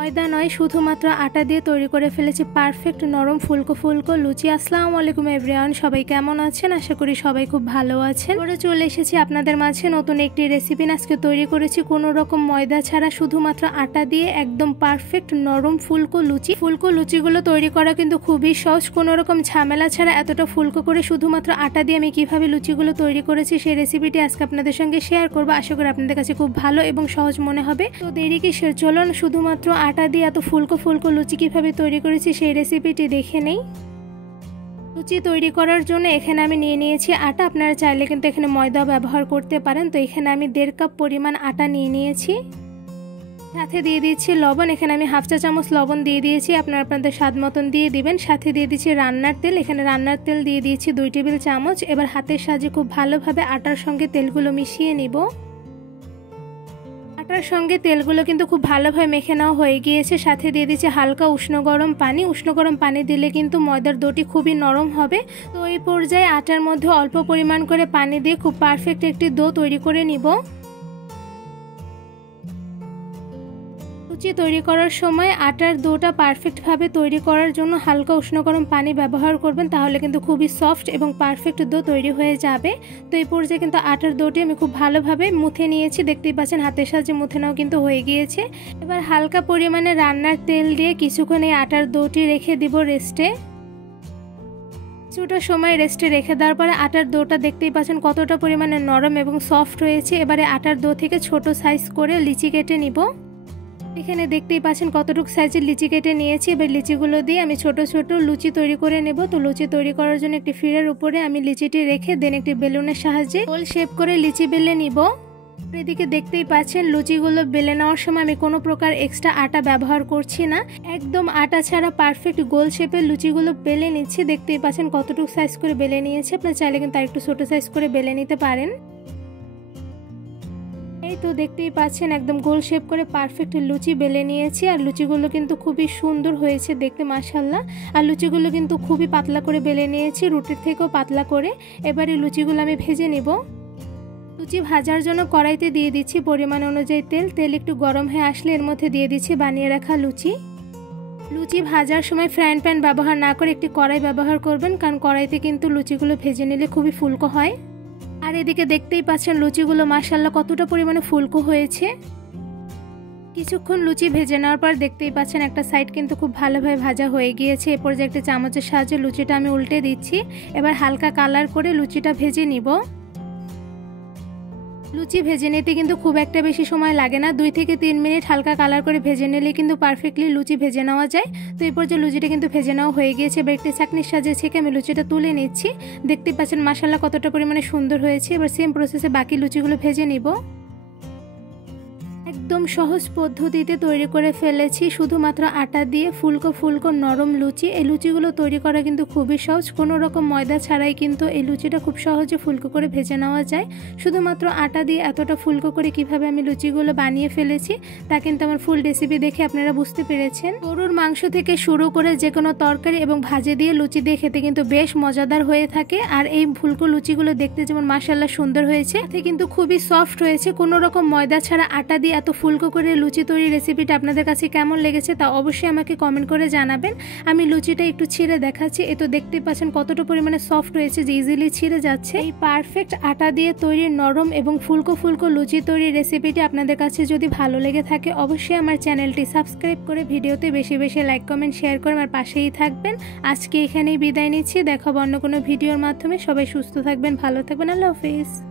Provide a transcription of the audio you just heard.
ময়দা নয়, শুধুমাত্র আটা দিয়ে তৈরি করে ফেলেছি পারফেক্ট নরম ফুলকো ফুলকো লুচি। আসসালামু আলাইকুম এভরিওয়ান, সবাই কেমন আছেন? আশা করি সবাই খুব ভালো আছেন। পরে চলে এসেছি আপনাদের মাঝে নতুন একটি রেসিপি। আজকে তৈরি করেছি কোনো রকম ময়দা ছাড়া শুধুমাত্র আটা দিয়ে একদম পারফেক্ট নরম ফুলকো লুচি। ফুলকো লুচিগুলো তৈরি করা কিন্তু খুবই সহজ, কোনো রকম ঝামেলা ছাড়া এতটা ফুলকো করে শুধুমাত্র আটা দিয়ে আমি কিভাবে লুচিগুলো তৈরি করেছি সেই রেসিপিটি আজকে আপনাদের সঙ্গে শেয়ার করবো। আশা করি আপনাদের কাছে খুব ভালো এবং সহজ মনে হবে। তো দেরি কিসের, চলুন শুধুমাত্র আটা দিয়ে এত ফুলকো ফুলকো লুচি কিভাবে তৈরি করেছি সেই রেসিপিটি দেখে নেই। লুচি তৈরি করার জন্য এখানে আমি নিয়ে নিয়েছি আটা। আপনারা চাইলে কিন্তু এখানে ময়দা ব্যবহার করতে পারেন। তো এখানে আমি 1.5 কাপ পরিমাণ আটা নিয়ে নিয়েছি। সাথে দিয়ে দিচ্ছি লবণ। এখানে আমি 1/2 চা চামচ লবণ দিয়ে দিয়েছি, আপনারা আপনাদের স্বাদ মতন দিয়ে দিবেন। সাথে দিয়ে দিচ্ছি রান্নার তেল। এখানে রান্নার তেল দিয়ে দিয়েছি 2 টেবিল চামচ। এবার হাতের সাহায্যে খুব ভালোভাবে আটার সঙ্গে তেলগুলো মিশিয়ে নিব। আটার সঙ্গে তেলগুলো কিন্তু খুব ভালোভাবে মেখে নেওয়া হয়ে গিয়েছে। সাথে দিয়ে দিচ্ছি হালকা উষ্ণ গরম পানি। উষ্ণ গরম পানি দিলে কিন্তু ময়দার ডোটি খুবই নরম হবে। তো এই পর্যায়ে আটার মধ্যে অল্প পরিমাণ করে পানি দিয়ে খুব পারফেক্ট একটি ডো তৈরি করে নিব। লুচি তৈরি করার সময় আটার ডোটা পারফেক্টভাবে তৈরি করার জন্য হালকা উষ্ণ গরম পানি ব্যবহার করবেন, তাহলে কিন্তু খুবই সফট এবং পারফেক্ট ডো তৈরি হয়ে যাবে। তো এই পর্যায়ে কিন্তু আটার ডোটি আমি খুব ভালোভাবে মুথে নিয়েছি, দেখতেই পাচ্ছেন হাতের সাহায্যে মুথে নেওয়া কিন্তু হয়ে গিয়েছে। এবার হালকা পরিমাণে রান্নার তেল দিয়ে কিছুক্ষণ এই আটার ডোটি রেখে দিব রেস্টে। কিছুটা সময় রেস্টে রেখে দেওয়ার পরে আটার ডোটা দেখতেই পাচ্ছেন কতটা পরিমাণে নরম এবং সফট হয়েছে। এবারে আটার ডো থেকে ছোট সাইজ করে লিচি কেটে নিব। এখানে দেখতেই পাচ্ছেন কতটুকু সাইজের লিচি কেটে নিয়েছি। এবার লিচিগুলো দিয়ে আমি ছোট ছোট লুচি তৈরি করে নেব। তো লুচি তৈরি করার জন্য একটি ফিরের উপরে আমি লিচিটি রেখে দেন একটি বেলুনের সাহায্যে গোল শেপ করে লিচি বেলে নিব। এদিকে দেখতেই পাচ্ছেন লুচিগুলো বেলে নেওয়ার সময় আমি কোনো প্রকার এক্সট্রা আটা ব্যবহার করছি না, একদম আটা ছাড়া পারফেক্ট গোল শেপের লুচিগুলো বেলে নিচ্ছি। দেখতেই পাচ্ছেন কতটুকু সাইজ করে বেলে নিয়েছে। আপনারা চাইলে কিন্তু আর একটু ছোট সাইজ করে বেলে নিতে পারেন। এই তো দেখতেই পাচ্ছেন একদম গোল শেপ করে পারফেক্ট লুচি বেলে নিয়েছি। আর লুচিগুলো কিন্তু খুবই সুন্দর হয়েছে দেখতে, মাশাআল্লাহ। আর লুচিগুলো কিন্তু খুবই পাতলা করে বেলে নিয়েছি, রুটির থেকেও পাতলা করে। এবারে লুচিগুলো আমি ভেজে নিব। লুচি ভাজার জন্য কড়াইতে দিয়ে দিচ্ছি পরিমাণ অনুযায়ী তেল। তেল একটু গরম হয়ে আসলে এর মধ্যে দিয়ে দিচ্ছি বানিয়ে রাখা লুচি। লুচি ভাজার সময় ফ্রাইং প্যান ব্যবহার না করে একটি কড়াই ব্যবহার করবেন, কারণ কড়াইতে কিন্তু লুচিগুলো ভেজে নিলে খুবই ফুলকো হয়। আর এদিকে দেখতেই পাচ্ছেন লুচিগুলো মাশাআল্লাহ কতটা পরিমাণে ফুলকো হয়েছে। কিছুক্ষণ লুচি ভেজে নেওয়ার পর দেখতেই পাচ্ছেন একটা সাইড কিন্তু খুব ভালোভাবে ভাজা হয়ে গিয়েছে। এরপর যে একটা চামচের সাহায্যে লুচিটা আমি উল্টে দিচ্ছি। এবার হালকা কালার করে লুচিটা ভেজে নিব। লুচি ভেজে নিতে কিন্তু খুব একটা বেশি সময় লাগে না, 2 থেকে 3 মিনিট হালকা কালার করে ভেজে নিলে কিন্তু পারফেক্টলি লুচি ভেজে নেওয়া যায়। তো এরপর যে লুচিটা কিন্তু ভেজে নেওয়া হয়ে গিয়েছে। এবার একটি চাকনির সাহায্যে ছেঁকে আমি লুচিটা তুলে নিচ্ছি। দেখতে পাচ্ছেন মাশাআল্লাহ কতটা পরিমাণে সুন্দর হয়েছে। এবার সেম প্রসেসে বাকি লুচিগুলো ভেজে নিব। একদম সহজ পদ্ধতিতে তৈরি করে ফেলেছি শুধুমাত্র আটা দিয়ে ফুলকো ফুলকো নরম লুচি। এই লুচিগুলো তৈরি করা কিন্তু খুবই সহজ, কোনো রকম ময়দা ছাড়াই কিন্তু এই লুচিটা খুব সহজে ফুলকো করে ভেজে নেওয়া যায়। শুধুমাত্র আটা দিয়ে এতটা ফুলকো করে কিভাবে আমি লুচিগুলো বানিয়ে ফেলেছি তা কিন্তু আমার ফুল রেসিপি দেখে আপনারা বুঝতে পেরেছেন। গরুর মাংস থেকে শুরু করে যে কোনো তরকারি এবং ভাজি দিয়ে লুচি দিয়ে খেতে কিন্তু বেশ মজাদার হয়ে থাকে। আর এই ফুলকো লুচিগুলো দেখতে যেমন মাশাআল্লাহ সুন্দর হয়েছে, এতে কিন্তু খুবই সফট হয়েছে। কোনো রকম ময়দা ছাড়া আটা দিয়ে এত ফুলকো করে লুচি তৈরি রেসিপিটা আপনাদের কাছে কেমন লেগেছে তা অবশ্যই আমাকে কমেন্ট করে জানাবেন। আমি লুচিটা একটু ছিঁড়ে দেখাচ্ছি। এ তো দেখতে পাচ্ছেন কতটা পরিমাণে সফট হয়েছে যে ইজিলি ছিঁড়ে যাচ্ছে। এই পারফেক্ট আটা দিয়ে তৈরি নরম এবং ফুলকো ফুলকো লুচি তৈরি রেসিপিটি আপনাদের কাছে যদি ভালো লেগে থাকে অবশ্যই আমার চ্যানেলটি সাবস্ক্রাইব করে ভিডিওতে বেশি বেশি লাইক কমেন্ট শেয়ার করে আমার পাশেই থাকবেন। আজকে এখানেই বিদায় নিচ্ছি, দেখাবো অন্য কোনো ভিডিওর মাধ্যমে। সবাই সুস্থ থাকবেন, ভালো থাকবেন। আল্লাহ হাফেজ।